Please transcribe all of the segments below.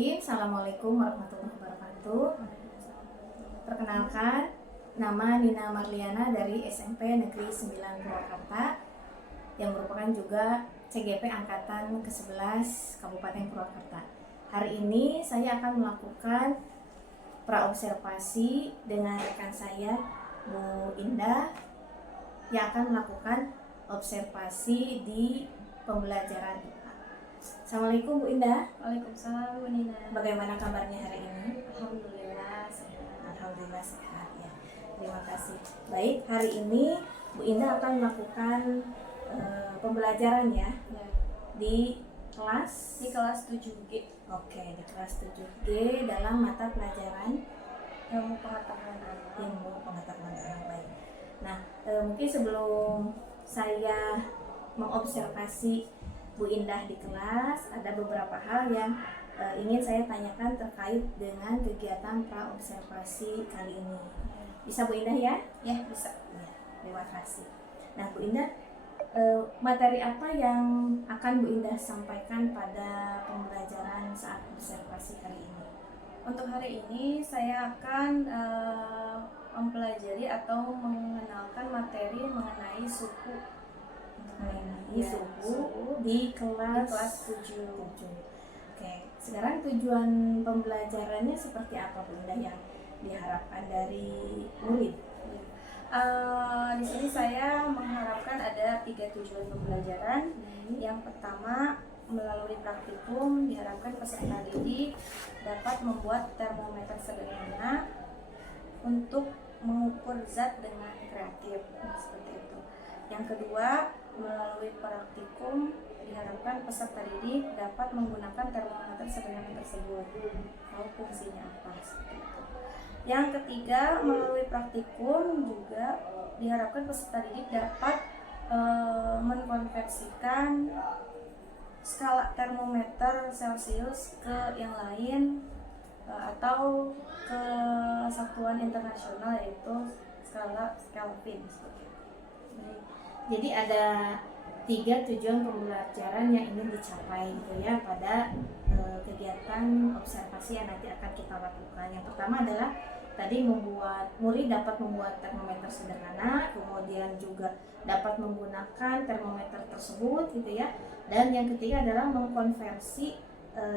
Bismillahirrahmanirrahim. Assalamualaikum warahmatullahi wabarakatuh. Perkenalkan, nama Nina Marliana dari SMP Negeri 9 Purwakarta yang merupakan juga CGP Angkatan ke-11 Kabupaten Purwakarta. Hari ini saya akan melakukan praobservasi dengan rekan saya, Bu Indah, yang akan melakukan observasi di pembelajaran IPA. Assalamualaikum Bu Indah. Waalaikumsalam Bu Nina. Bagaimana kabarnya hari ini? Alhamdulillah sehat. Alhamdulillah sehat ya. Terima kasih. Baik, hari ini Bu Indah akan melakukan pembelajaran ya Ya, di kelas. di kelas 7G Oke, di kelas 7G dalam mata pelajaran ilmu pengetahuan alam. ilmu pengetahuan alam. Baik. Nah, mungkin sebelum saya mengobservasi Bu Indah di kelas, ada beberapa hal yang ingin saya tanyakan terkait dengan kegiatan praobservasi kali ini. Bisa Bu Indah ya? Ya, bisa. Ya, terima kasih. Nah Bu Indah, materi apa yang akan Bu Indah sampaikan pada pembelajaran saat observasi kali ini? Untuk hari ini saya akan mempelajari atau mengenalkan materi mengenai suku. Mengenai Ya, suku di kelas 7. Oke, sekarang tujuan pembelajarannya seperti apa Bu Indah yang diharapkan dari murid? Di sini saya mengharapkan ada 3 tujuan pembelajaran. Yang pertama, melalui praktikum diharapkan peserta didik dapat membuat termometer sederhana untuk mengukur zat dengan kreatif, seperti itu. Yang kedua, melalui praktikum diharapkan peserta didik dapat menggunakan termometer sederhana tersebut, tahu fungsinya apa, seperti itu. Yang ketiga, melalui praktikum juga diharapkan peserta didik dapat mengkonversikan skala termometer Celcius ke yang lain atau ke satuan internasional, yaitu skala Kelvin, seperti itu. Jadi ada 3 tujuan pembelajaran yang ingin dicapai gitu ya pada kegiatan observasi yang nanti akan kita lakukan. Yang pertama adalah tadi murid dapat membuat termometer sederhana, kemudian juga dapat menggunakan termometer tersebut gitu ya. Dan yang ketiga adalah mengkonversi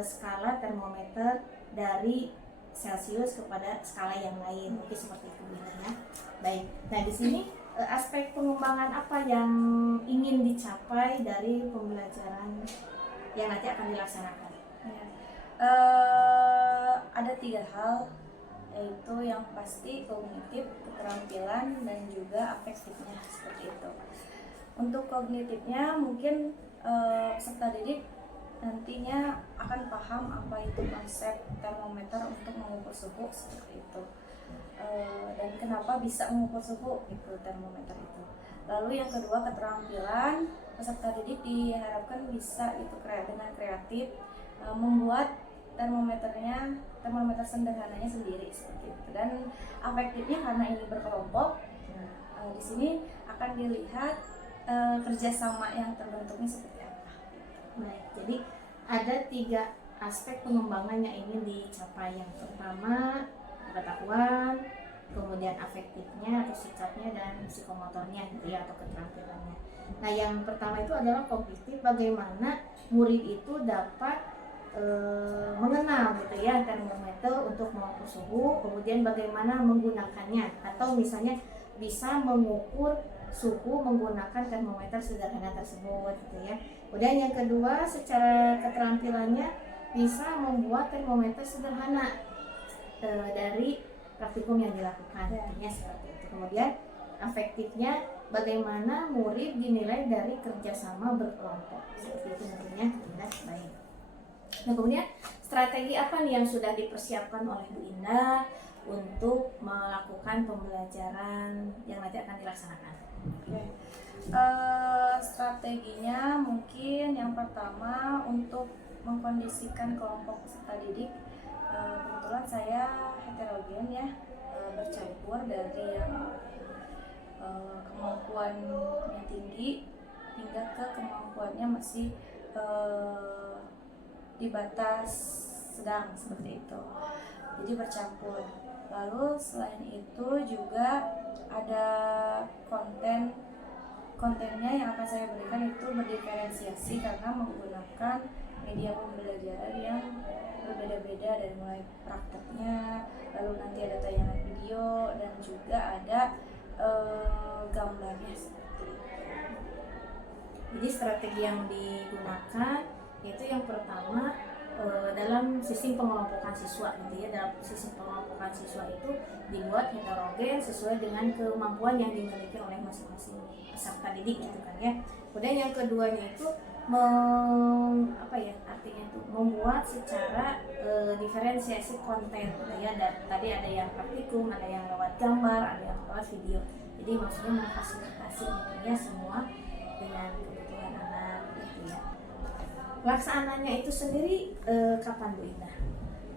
skala termometer dari Celcius kepada skala yang lain. Mungkin seperti itu ya. Baik. Nah, di sini aspek pengembangan apa yang ingin dicapai dari pembelajaran yang nanti akan dilaksanakan? Ya. Ada 3 hal, yaitu yang pasti kognitif, keterampilan, dan juga afektifnya, seperti itu. Untuk kognitifnya mungkin peserta didik nantinya akan paham apa itu konsep termometer untuk mengukur suhu, seperti itu. Dan kenapa bisa mengukur suhu itu termometer itu. Lalu yang kedua, keterampilan, peserta didik diharapkan bisa itu dengan kreatif membuat termometer sederhananya sendiri, seperti itu. Dan afektifnya karena ini berkelompok, di sini akan dilihat kerjasama yang terbentuknya seperti apa. Baik, jadi ada 3 aspek pengembangan yang ingin dicapai. Yang pertama pengetahuan, kemudian afektifnya atau sikapnya, dan psikomotornya gitu ya, atau keterampilannya. Nah, yang pertama itu adalah kognitif, bagaimana murid itu dapat mengenal gitu ya termometer untuk mengukur suhu, kemudian bagaimana menggunakannya, atau misalnya bisa mengukur suhu menggunakan termometer sederhana tersebut gitu ya. Kemudian yang kedua, secara keterampilannya bisa membuat termometer sederhana dari praktikum yang dilakukan, artinya seperti itu. Kemudian afektifnya, bagaimana murid dinilai dari kerjasama berkelompok, seperti itu mungkinnya. Baik. Nah, kemudian strategi apa nih yang sudah dipersiapkan oleh Bu Indah untuk melakukan pembelajaran yang nanti akan dilaksanakan? Strateginya mungkin yang pertama untuk mengkondisikan kelompok peserta didik. Kebetulan saya heterogen ya, bercampur dari yang kemampuannya tinggi hingga ke kemampuannya masih di batas sedang seperti itu. Jadi bercampur. Lalu selain itu juga ada kontennya yang akan saya berikan itu berdiferensiasi karena menggunakan media pembelajaran yang berbeda-beda, dari mulai prakteknya, lalu nanti ada tayangan video dan juga ada gambarnya seperti itu. Jadi strategi yang digunakan yaitu yang pertama dalam sistem pengelompokan siswa gitu ya. Dalam sistem pengelompokan siswa itu dibuat heterogen sesuai dengan kemampuan yang dimiliki oleh masing-masing peserta didik gitu kan ya. Kemudian yang keduanya itu artinya itu membuat secara diferensiasi konten gitu ya. Dan tadi ada yang praktikum, ada yang lewat gambar, ada yang lewat video. Jadi maksudnya memfasilitasi tentunya semua dengan kebutuhan anak gitu ya. Pelaksanaannya itu sendiri kapan Bu Indah?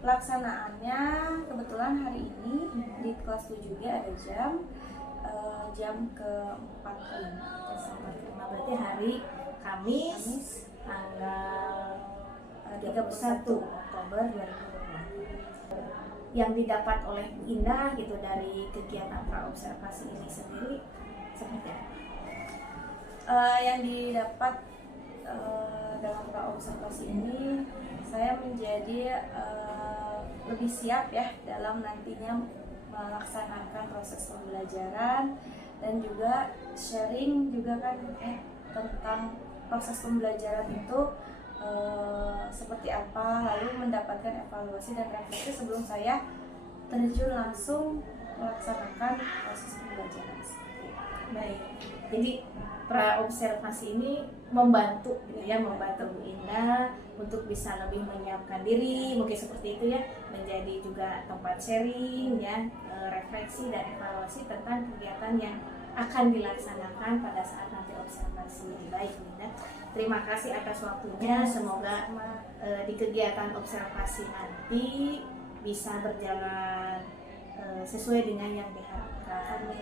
Pelaksanaannya kebetulan hari ini di kelas 7G ada jam ke-45. Berarti hari Kamis tanggal 31 Oktober 2020. Yang didapat oleh Bu Indah gitu dari kegiatan praobservasi ini sendiri seperti apa? Yang didapat dalam praobservasi ini, saya menjadi lebih siap ya dalam nantinya melaksanakan proses pembelajaran, dan juga sharing juga kan tentang proses pembelajaran itu seperti apa, lalu mendapatkan evaluasi dan refleksi sebelum saya terjun langsung melaksanakan proses pembelajaran. Baik, jadi praobservasi ini membantu gitu ya, membantu Bu Indah untuk bisa lebih menyiapkan diri, mungkin seperti itu ya, menjadi juga tempat sharing ya, refleksi dan evaluasi tentang kegiatan yang akan dilaksanakan pada saat nanti observasi. Baik Bu Indah, terima kasih atas waktunya, semoga di kegiatan observasi nanti bisa berjalan sesuai dengan yang diharapkan.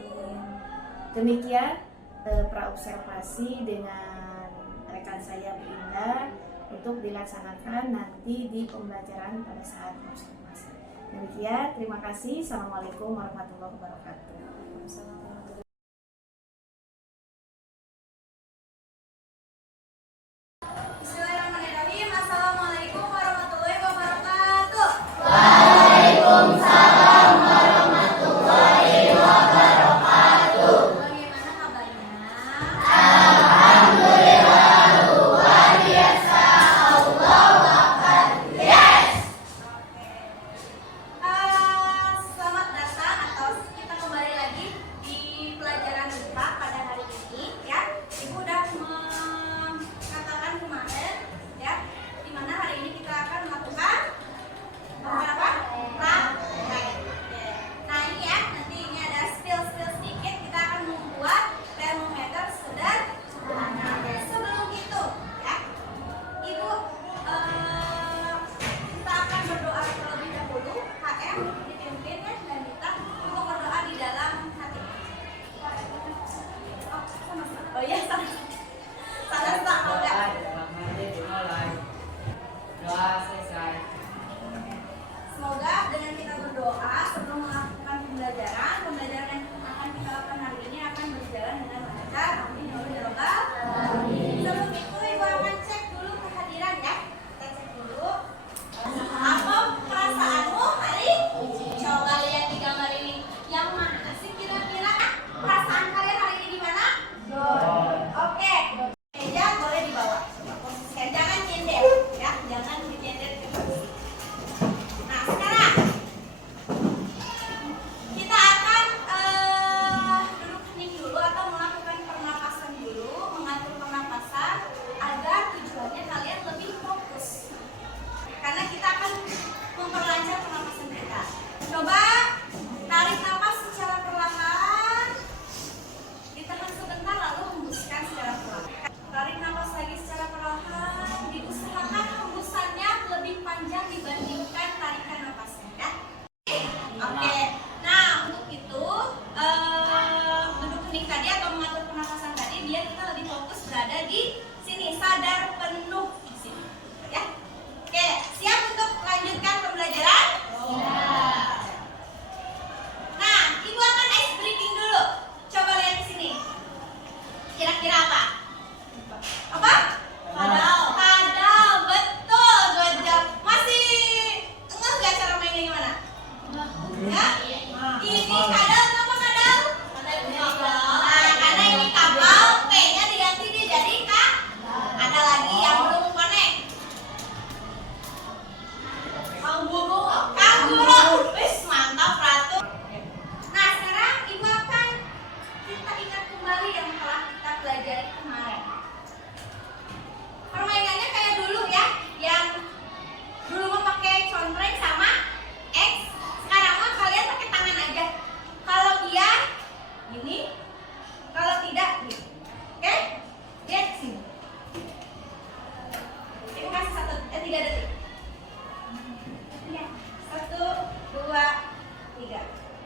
Demikian praobservasi dengan rekan saya Bu Indah untuk dilaksanakan nanti di pembelajaran pada saat observasi. Demikian, terima kasih. Assalamualaikum warahmatullahi wabarakatuh. Bismillahirrahmanirrahim. Assalamualaikum warahmatullahi wabarakatuh. Waalaikumsalam warahmatullahi wabarakatuh. Bagaimana kabarnya? Alhamdulillah luar biasa. Allahu Akbar. Yes. Selamat datang atau kita kembali lagi di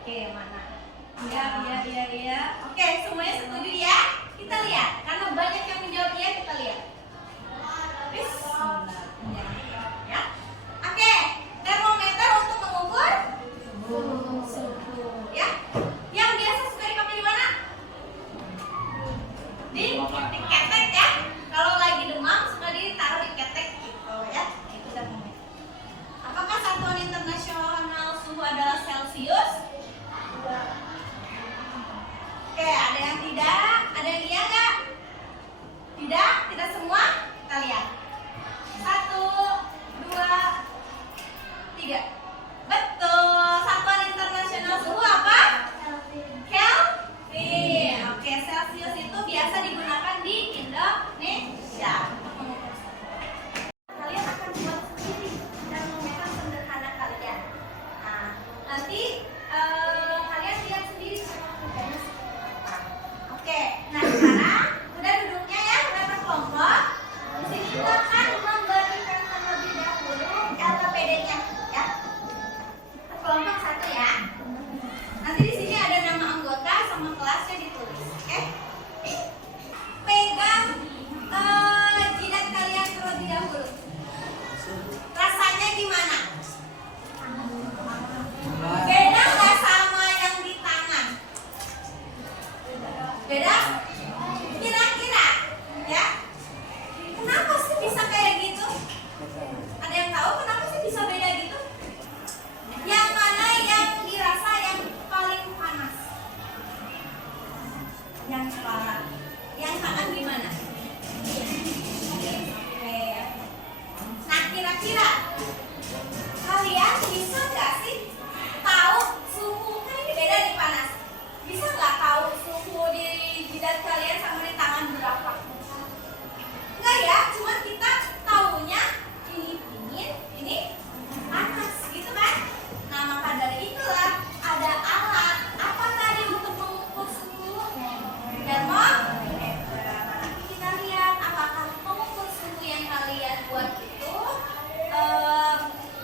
Oke, mana? Iya. Oke, semuanya setuju ya? Kita lihat. Karena banyak yang menjawab iya, kita lihat. Wis. Ya. Oke, termometer untuk mengukur suhu. Ya. Yang biasa suka dipakai di mana? Di ketek ya. Kalau lagi demam suka ditaruh di ketek gitu ya. Itu termometer. Apakah satuan internasional suhu adalah Celcius? Oke, ada yang tidak? Ada yang iya nggak? Tidak? Tidak semua? Kita lihat. 1, 2, 3. Betul. Satuan internasional suhu apa? Kelvin. Oke, Celcius itu biasa digunakan di Indonesia. Kalian akan buat sendiri termometer sederhana kalian. Nah, nanti kalian lihat sendiri cara kerjanya seperti apa. Oke, nah sekarang udah duduknya ya, udah berkelompok. Di sini kita akan memberikan terlebih dahulu LKPD-nya ya. Kelompok 1 ya. Nanti di sini ada nama anggota sama kelasnya ditulis, oke? Pegang jidat kalian terlebih dahulu. Rasanya gimana? Beda nggak sama yang di tangan? Beda? Kira-kira ya? Kenapa sih bisa kayak gitu? Ada yang tahu kenapa sih bisa beda gitu? Yang mana yang dirasa yang paling panas? Yang kepala. Yang tangan gimana? Oke. Nah, kira-kira kalian bisa nggak sih tahu suhu? Kan ini beda nih panas. Bisa nggak tahu suhu di jidat kalian sama di tangan berapa? Enggak ya, cuma kita tahunya ini dingin, ini panas, gitu kan? Nah, maka dari itulah ada alat apa tadi untuk mengukur suhu? Termometer. Nah, nanti kita lihat apakah pengukur suhu yang kalian buat itu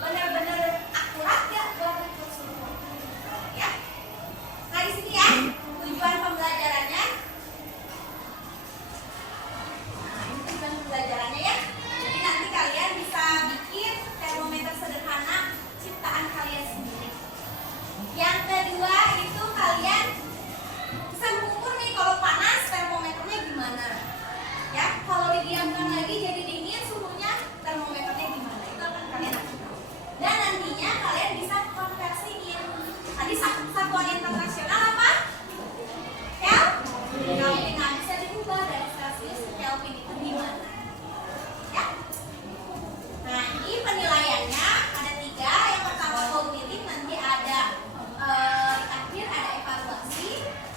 benar-benar akurat ya buat mengukur suhu. Ya. Nah, di sini ya tujuan pembelajarannya. Nah, ini tujuan pembelajarannya ya. Jadi nanti kalian bisa bikin termometer sederhana ciptaan kalian sendiri. Yang kedua itu kalian bisa mengukur nih kalau panas termometernya gimana. Ya, kalau didiamkan lagi jadi dingin suhunya termometernya gimana. Itu akan kalian tahu. Dan nantinya kalian bisa konversiin. Tadi satuan internasional apa? Kelvin. Nah, bisa diubah dari Celsius ke Kelvin itu gimana? Ya. Nah, ini penilaiannya ada 3. Yang pertama kognitif, nanti ada di akhir ada evaluasi.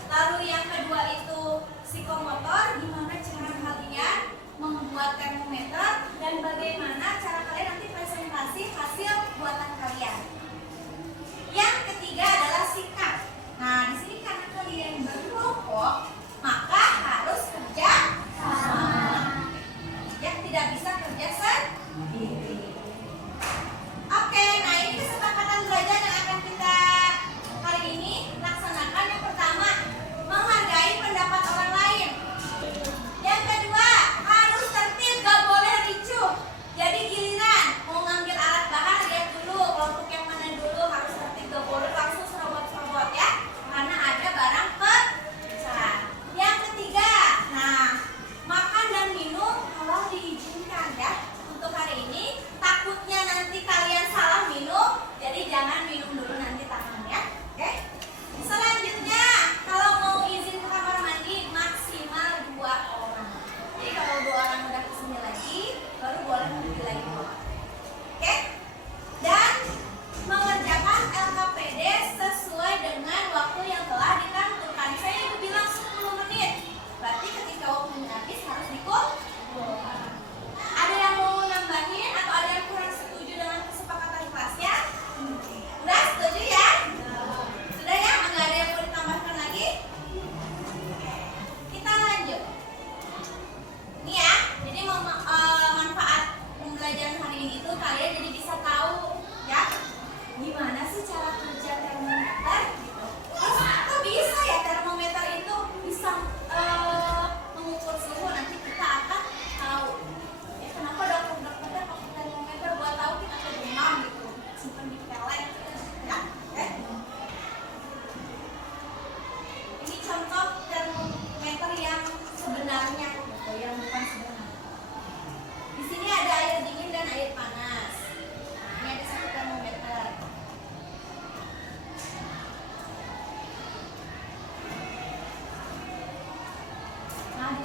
Lalu yang kedua itu psikomotor, gimana cara kalian membuat termometer dan bagaimana cara kalian nanti presentasi hasil buatan kalian. Yang ketiga adalah sikap. Nah, di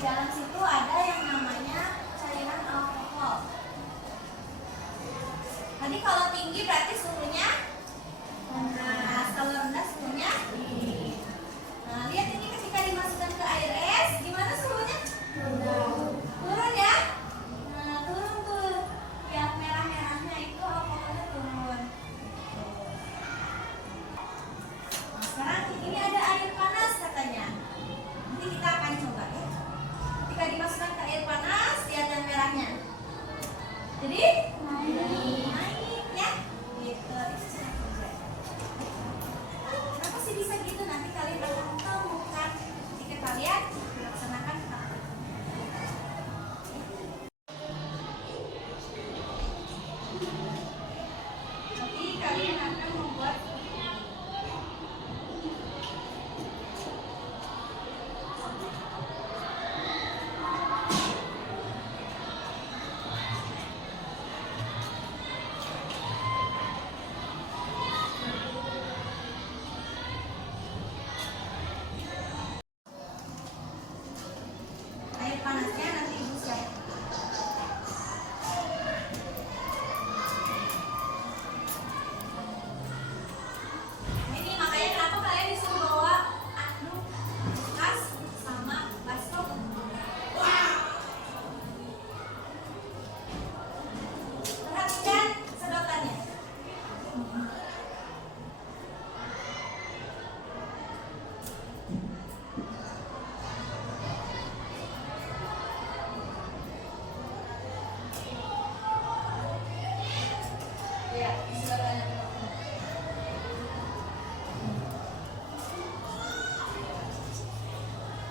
dalam situ ada yang namanya cairan alkohol. Tadi kalau tinggi berarti suhunya, nah kalau rendah suhunya. Nah lihat ini ketika dimasukkan ke air es, gimana suhunya? Turun ya? Nah turun tuh, yang merah-merahnya itu alkoholnya turun. Nah, sekarang ini ada air panas katanya. Nanti kita akan coba ya. Ketika dimasukkan ke air panas, lihat yang merahnya. Jadi naik ya. Gitu. Kenapa sih bisa gitu? Nanti kalian akan temukan jika kalian melaksanakan hal ini. Nanti kalian akan membuat air panasnya nanti ibu siap. Nah, ini makanya kenapa kalian disuruh bawa anduk, tas, sama baskom. Perhatikan sedotannya. Ya, sedotannya.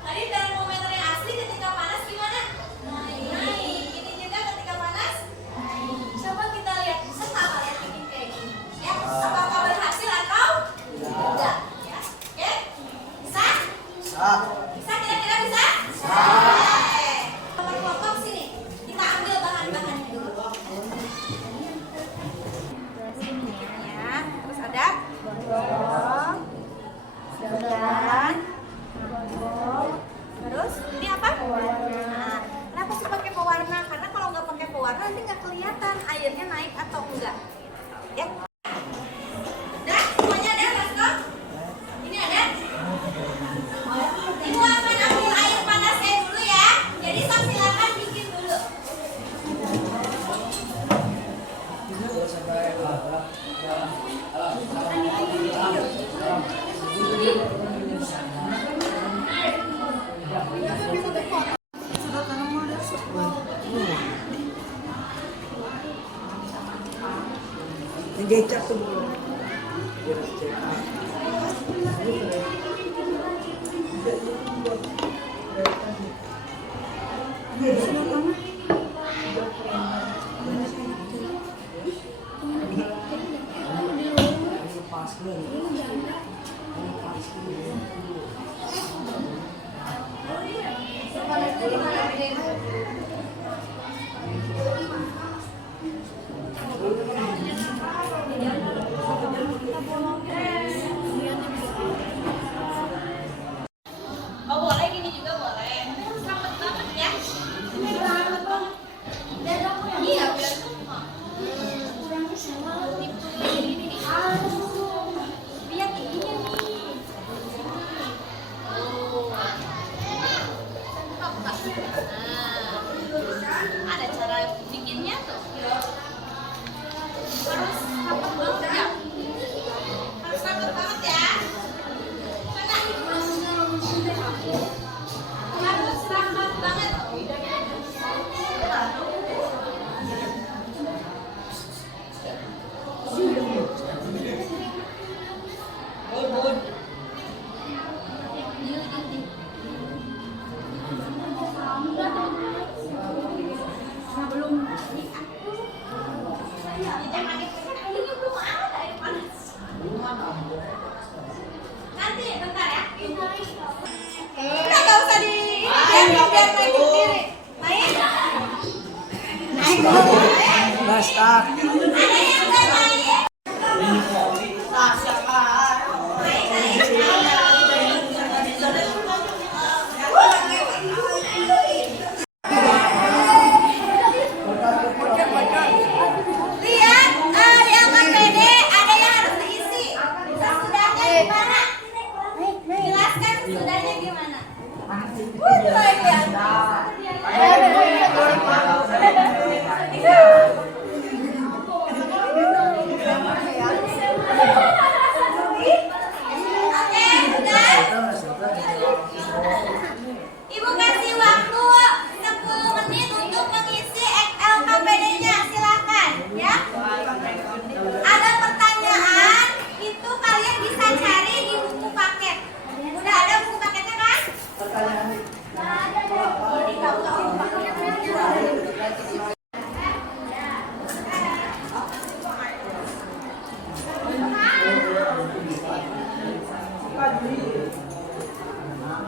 Tadi termometer yang asli ketika panas gimana? Naik. Ini juga ketika panas? Naik. Coba kita lihat, bisa nggak kalian bikin kayak gini? Ya, apakah berhasil atau tidak? Ya, oke? Bisa? Bisa kira-kira bisa? Oke. Kelompok sini. Kita ambil bahan-bahannya dulu. Ya, terus ada sedotan. Terus ini apa? Nah, kenapa sih pakai pewarna? Karena kalau nggak pakai pewarna nanti nggak kelihatan airnya naik atau enggak. Ya. Udah, semuanya ada, Baskom? Ini ada? Ibu akan ambil air panasnya dulu ya. Jadi sok silakan bikin dulu. Ngecek tuh belum. Oh boleh gini juga boleh. Selamat banget ya. Selamat banget. Iya biar semua. Ini nih. Lihat ininya nih. Nah, ada cara bikinnya tuh. Harus rapat banget ya. Harus rapat banget ya. Harus rapat banget. Jangan ditekan, ini belum ada air panas. Nanti bentar ya. Udah gak usah di biar naik sendiri. Main. Naik dulu. Basta. Ada yang nggak main? Main. Din. Nah,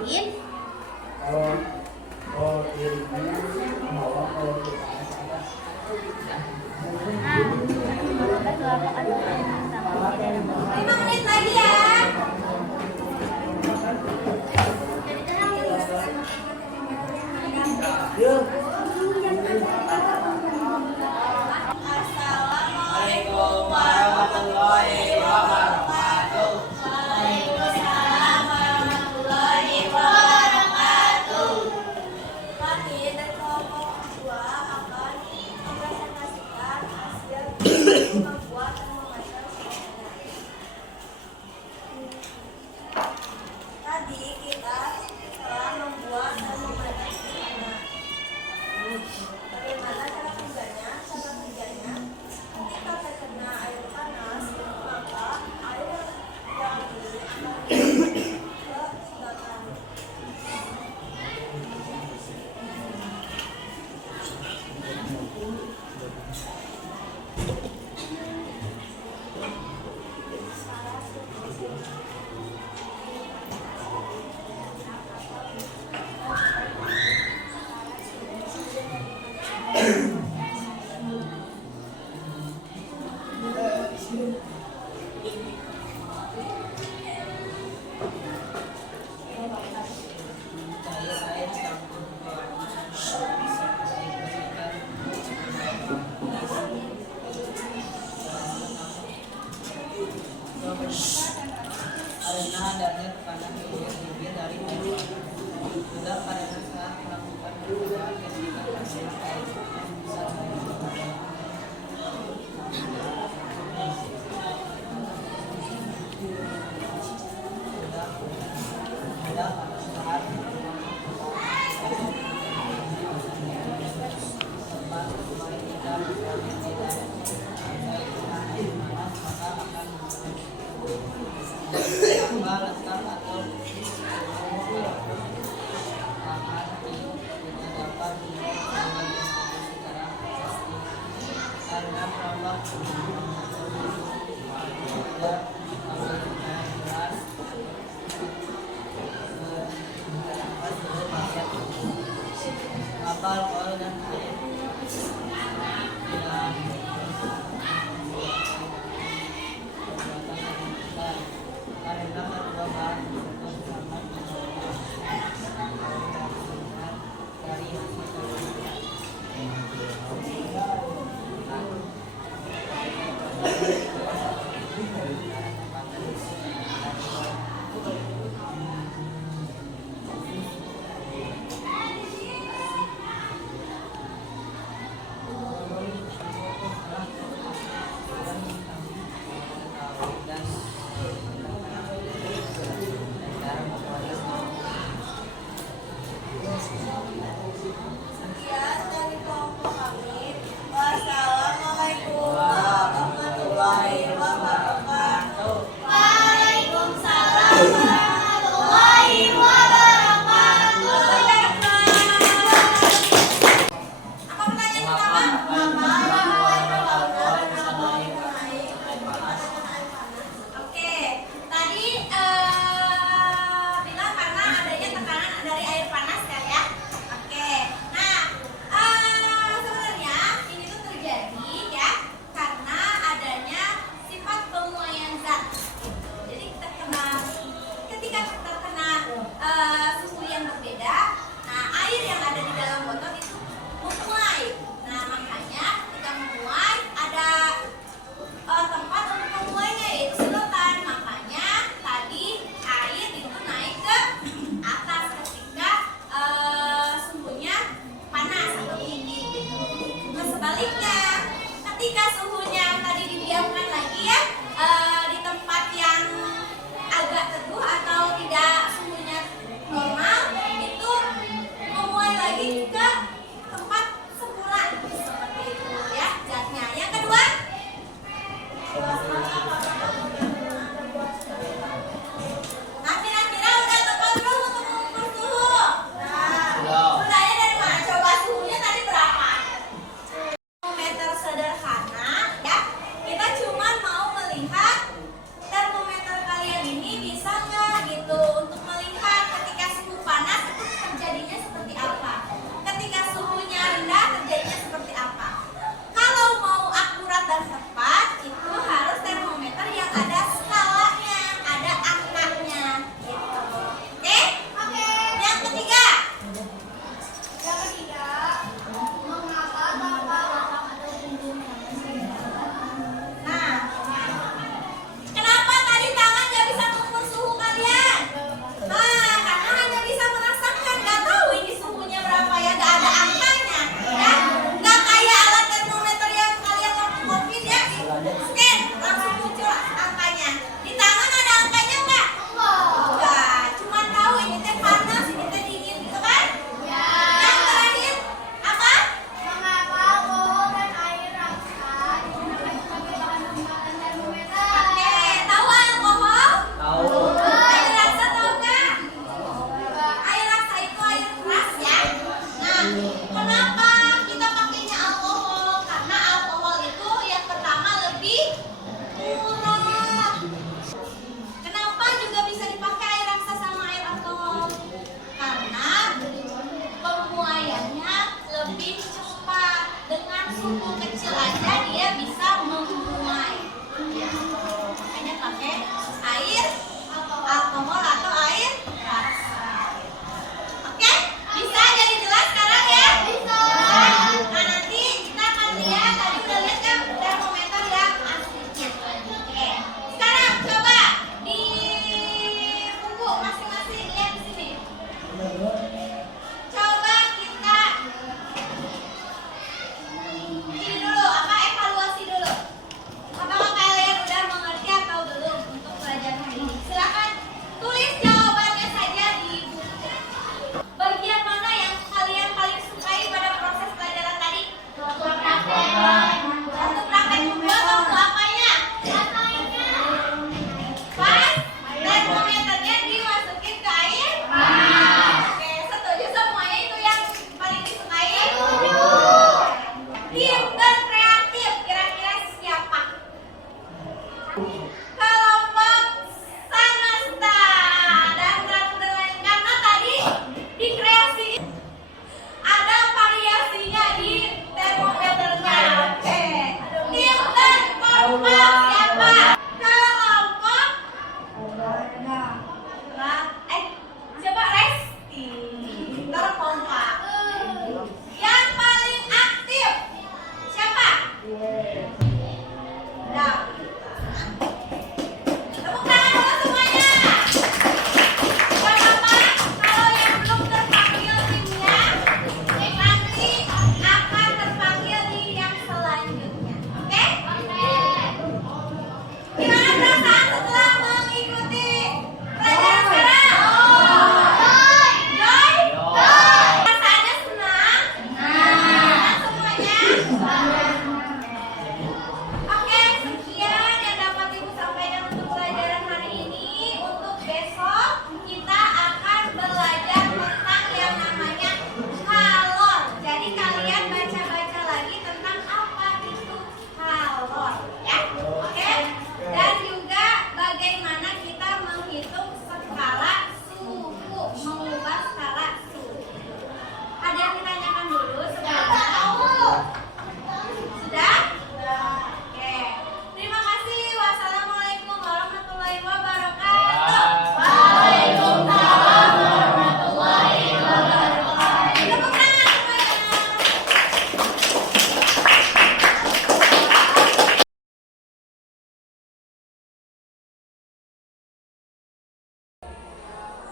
5 menit lagi ya. Assalamualaikum warahmatullahi wabarakatuh. Waalaikumsalam warahmatullahi wabarakatuh. Kami dari kelompok 2 akan mempresentasikan hasil membuat dan memasak makanan. Tadi kita telah membuat dan memasak makanan. Bagaimana cara kerjanya? Cara kerjanya, kita terkena air panas, maka air yang ini akan ke sedotan. Karena adanya tekanan bibir dari air sudah pada saat melakukan pekerjaan ketika hasilnya air yang bisa sudah pada saat tempat mulai tidak berani tidak terkait dengan air panas maka akan tambah letak atau akan tidak dapat dilakukan secara pasti karena Allah tidak memberikan jelas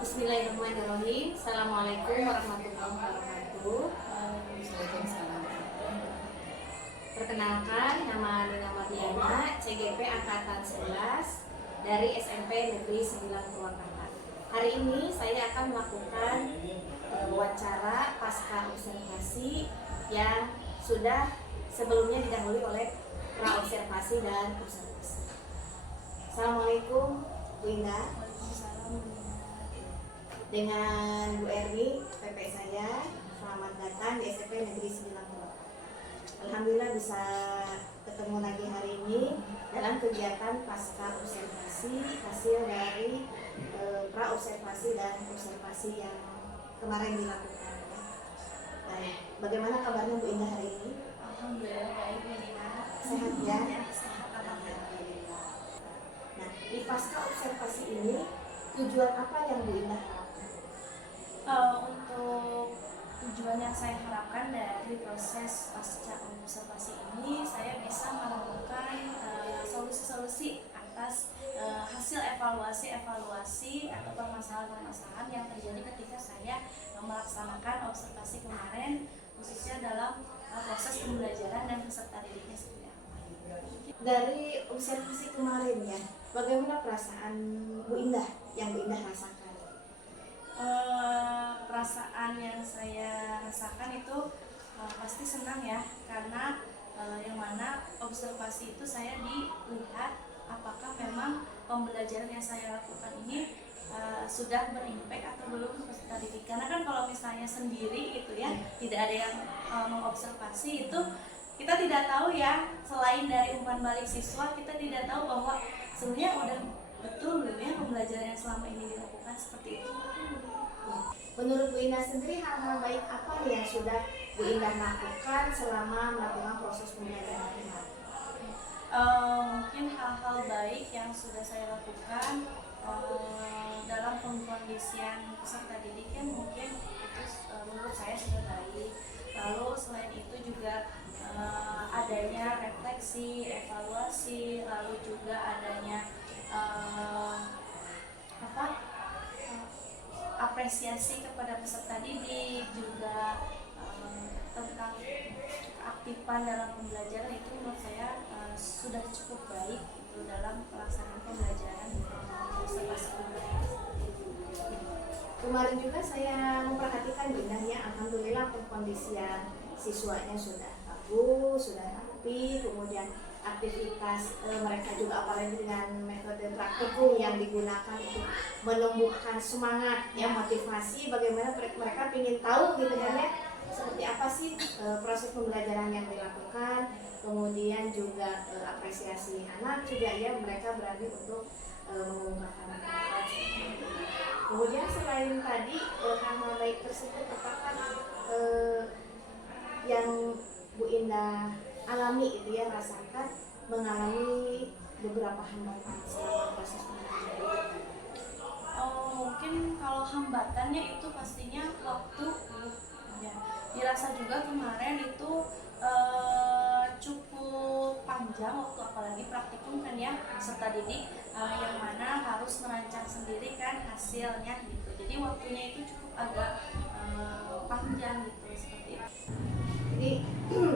Bismillahirrahmanirrahim. Assalamualaikum warahmatullahi wabarakatuh. Waalaikumsalam. Perkenalkan, nama Nina Mardiana, CGP Angkatan 11 dari SMP Negeri 9 Purwakarta. Hari ini saya akan melakukan wawancara pasca observasi yang sudah sebelumnya didahului oleh pra-observasi dan observasi. Assalamualaikum Bu Indah. Dengan Bu Erni, PP saya, selamat datang di SMP Negeri 9 Purwakarta. Alhamdulillah bisa ketemu lagi hari ini dalam kegiatan pasca observasi hasil dari pra-observasi dan observasi yang kemarin dilakukan. Baik, bagaimana kabarnya Bu Indah hari ini? Alhamdulillah baik Nina. Sehat ya? Sehat alhamdulillah. Nah, di pasca observasi ini tujuan apa yang Bu Indah harapkan? Untuk tujuan yang saya harapkan dari proses pasca observasi ini, saya bisa menemukan solusi-solusi atas hasil evaluasi atau permasalahan-permasalahan yang terjadi ketika saya melaksanakan observasi kemarin, khususnya dalam proses pembelajaran dan peserta didiknya seperti apa. Dari observasi kemarin ya, bagaimana perasaan Bu Indah yang Bu Indah rasakan? Perasaan yang saya rasakan itu pasti senang ya, karena yang mana observasi itu saya dilihat apakah memang pembelajaran yang saya lakukan ini sudah berimpact atau belum ke peserta didik. Karena kan kalau misalnya sendiri gitu ya, tidak ada yang mengobservasi, itu kita tidak tahu ya, selain dari umpan balik siswa, kita tidak tahu bahwa sebenarnya udah betul belum ya pembelajaran yang selama ini dilakukan seperti itu. Menurut Bu Indah sendiri, hal-hal baik apa yang sudah Bu Indah lakukan selama melakukan proses pembelajaran kemarin? Mungkin hal-hal baik yang sudah saya lakukan dalam pengkondisian peserta didik yang mungkin itu menurut saya sudah baik. Lalu selain itu juga adanya refleksi, evaluasi, lalu juga adanya apresiasi kepada peserta didik, juga tentang keaktifan dalam pembelajaran, itu menurut saya sudah cukup baik itu dalam pelaksanaan pembelajaran observasi kemarin. Kemarin juga saya memperhatikan Bu Indah ya, alhamdulillah pengkondisian siswanya sudah bagus, sudah rapi, kemudian aktivitas mereka juga apalagi dengan metode praktikum yang digunakan untuk menumbuhkan semangat ya, motivasi, bagaimana mereka ingin tahu gitu kan ya, seperti apa sih proses pembelajaran yang dilakukan, kemudian juga apresiasi anak juga ya, mereka berani untuk mengungkapkan pendapat. Kemudian selain tadi hal-hal baik tersebut, apakah yang Bu Indah alami itu ya, rasakan mengalami beberapa hambatan selama proses pembelajaran? Mungkin kalau hambatannya itu pastinya waktu ya. Dirasa juga kemarin itu cukup panjang waktu, apalagi praktikum kan ya, peserta didik yang mana harus merancang sendiri kan hasilnya gitu. Jadi waktunya itu cukup agak panjang gitu, seperti itu. Jadi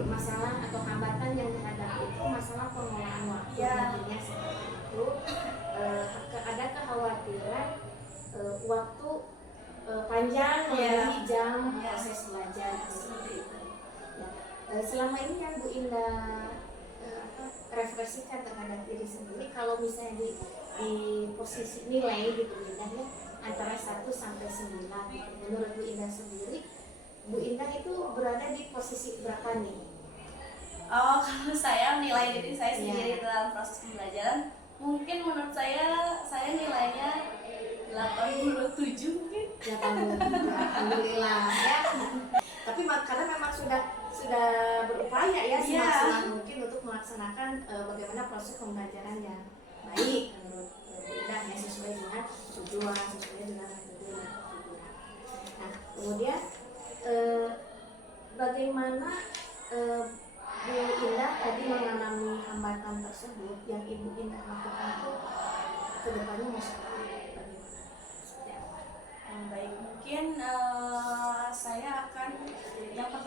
masalah atau hambatan yang dihadapi itu masalah pengelolaan waktu, nantinya seperti itu. Ada kekhawatiran waktu panjang melebihi jam proses belajar seperti itu. Ya. Selama ini yang Bu Indah refleksikan terhadap diri sendiri, kalau misalnya di posisi nilai gitu Indah ya, antara 1 sampai 9 gitu. Menurut Bu Indah sendiri, Bu Indah itu berada di posisi berapa nih? Kalau saya nilai diri saya sendiri dalam proses pembelajaran, mungkin menurut saya nilainya 87 mungkin. 87, alhamdulillah ya. Tapi karena memang sudah berupaya ya semaksimal mungkin untuk melaksanakan bagaimana proses pembelajaran yang baik menurut Bu Indah ya, sesuai dengan tujuan, sesuai dengan metode yang digunakan. Nah, kemudian bagaimana Bu Indah tadi mengalami hambatan tersebut, yang Ibu Indah lakukan itu kedepannya mau seperti bagaimana? Seperti apa?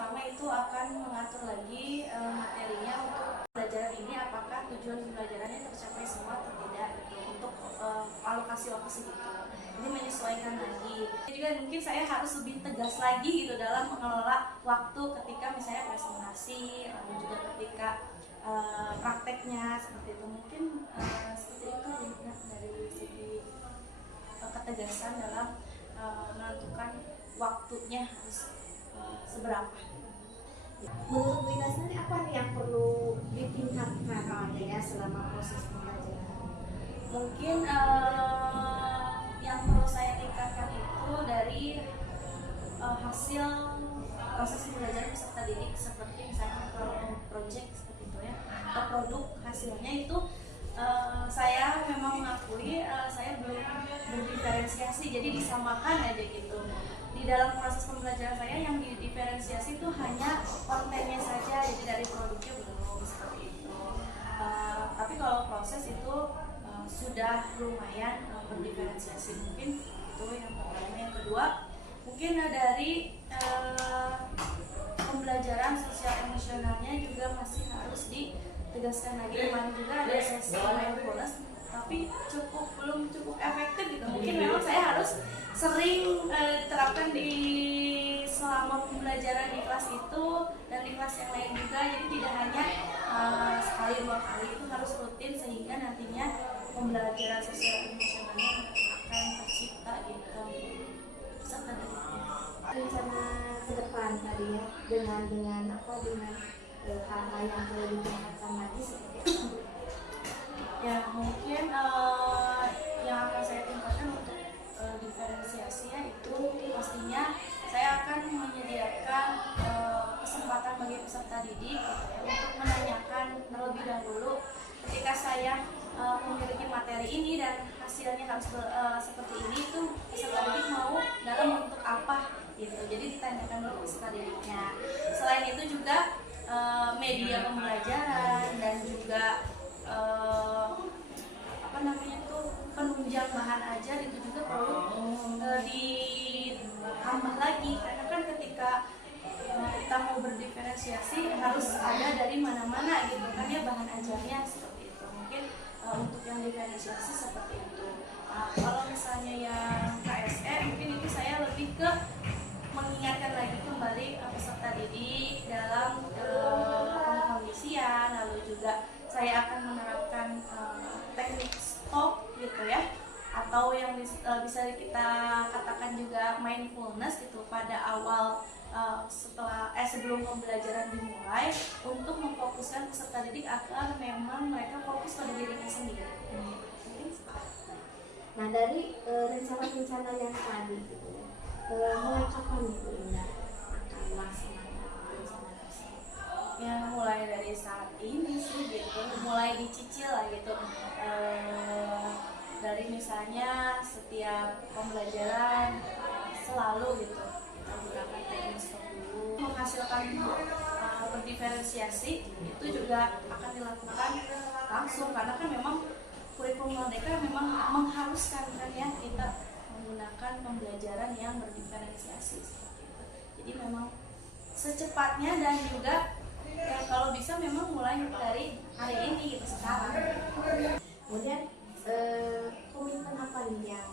pertama itu akan mengatur lagi materinya untuk pembelajaran ini, apakah tujuan pembelajarannya tercapai semua atau tidak gitu, untuk alokasi waktu segitu. Ini menyesuaikan lagi. Jadi juga mungkin saya harus lebih tegas lagi gitu dalam mengelola waktu ketika misalnya presentasi, lalu juga ketika prakteknya seperti itu. Mungkin seperti itu ya, dari segi ketegasan dalam menentukan waktunya harus seberapa. Menurut Bu Ina sendiri apa nih yang perlu ditingkatkan ya selama proses pembelajaran? Mungkin yang perlu saya tingkatkan itu dari hasil proses pembelajaran peserta didik, seperti misalnya kalau project seperti itu ya, atau produk hasilnya itu saya memang mengakui saya belum berdiferensiasi, jadi disamakan aja gitu. Di dalam proses pembelajaran saya yang didiferensiasi itu hanya kontennya saja, jadi dari produknya belum seperti itu. Tapi kalau proses itu sudah lumayan berdiferensiasi. Mungkin itu yang pertama. Yang kedua, mungkin dari pembelajaran sosial emosionalnya juga masih harus ditegaskan lagi. Kemarin juga ada sesi mindfulness, tapi belum cukup efektif gitu. Mungkin memang saya harus sering terapkan di selama pembelajaran di kelas itu dan di kelas yang lain juga. Jadi tidak hanya sekali dua kali, itu harus rutin sehingga nantinya pembelajaran sosial emosionalnya akan tercipta gitu. Rencana ke depan tadi ya dengan hal-hal yang perlu ditingkatkan lagi seperti apa? Ya mungkin yang akan saya tingkatkan untuk diferensiasinya itu pastinya saya akan menyediakan kesempatan bagi peserta didik gitu ya, untuk menanyakan terlebih dahulu ketika saya memiliki materi ini dan hasilnya harus seperti ini, itu peserta didik mau dalam bentuk apa gitu. Jadi ditanyakan dulu peserta didiknya. Selain itu juga media pembelajaran dan juga penunjang bahan ajar itu juga perlu ditambah lagi, karena kan ketika kita mau berdiferensiasi harus ada dari mana-mana gitu kan ya bahan ajarnya seperti itu. Mungkin untuk yang diferensiasi seperti itu. Kalau misalnya yang KSE mungkin itu saya lebih ke mengingatkan lagi kembali peserta didik dalam pengkondisian, lalu juga saya akan menerapkan teknik stop gitu ya, atau yang bisa kita katakan juga mindfulness gitu pada awal sebelum pembelajaran dimulai, untuk memfokuskan peserta didik agar memang mereka fokus pada dirinya sendiri. Nah dari rencana-rencana yang tadi gitu ya, mulai kapan Bu Ina akan melaksanakan rencana tersebut? Ya mulai dari saat ini sih gitu, mulai dicicil lah gitu. Dari misalnya setiap pembelajaran selalu gitu kita gunakan teknik stop dulu, menghasilkan berdiferensiasi itu juga akan dilakukan langsung, karena kan memang kurikulum Merdeka memang mengharuskan kan ya kita menggunakan pembelajaran yang berdiferensiasi seperti itu. Jadi memang secepatnya dan juga kalau bisa memang mulai dari hari ini gitu, sekarang. Kemudian komitmen apa nih yang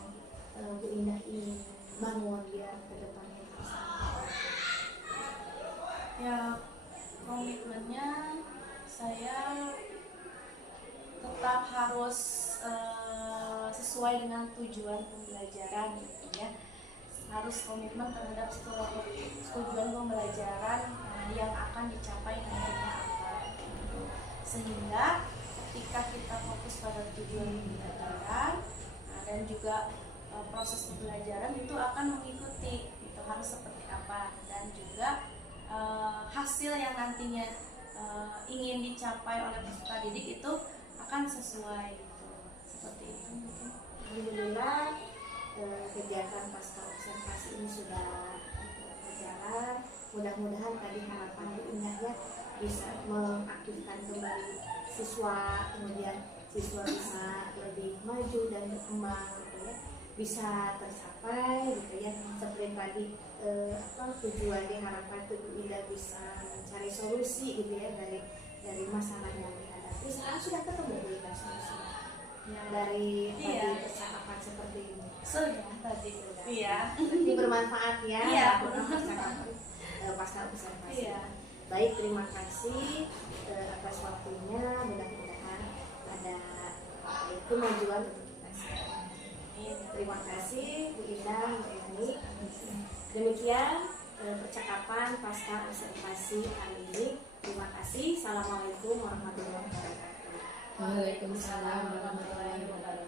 Bu Indah ingin bangun biar ke depannya bisa? Ya komitmennya saya tetap harus sesuai dengan tujuan pembelajaran gitu ya. Harus komitmen terhadap tujuan pembelajaran yang akan dicapai nantinya apa gitu. Sehingga ketika kita fokus pada tujuan pembelajaran dan juga proses pembelajaran itu akan mengikuti itu harus seperti apa, dan juga hasil yang nantinya ingin dicapai oleh peserta didik itu akan sesuai gitu. Seperti itu mungkin. Alhamdulillah kegiatan pasca observasi ini sudah berjalan. Mudah-mudahan tadi harapan Bu Indah ya bisa mengaktifkan kembali siswa, kemudian siswa bisa lebih maju dan berkembang gitu ya, bisa tercapai gitu ya, seperti tadi tadi tujuan diharapkan itu Bu Ida bisa mencari solusi gitu ya dari masalah yang dihadapi. Sekarang sudah ketemu Bu Ida solusinya yang dari tadi percakapan seperti ini. Sudah tadi sudah. Iya. Ini bermanfaat ya. Iya. Percakapan pasca observasi. Iya. Baik, terima kasih atas waktunya. Mudah-mudahan ada kemajuan untuk kita semua. Terima kasih Bu Indah, Bu Eni. Demikian percakapan pasca observasi hari ini. Terima kasih. Assalamualaikum warahmatullahi wabarakatuh. Waalaikumsalam warahmatullahi wabarakatuh.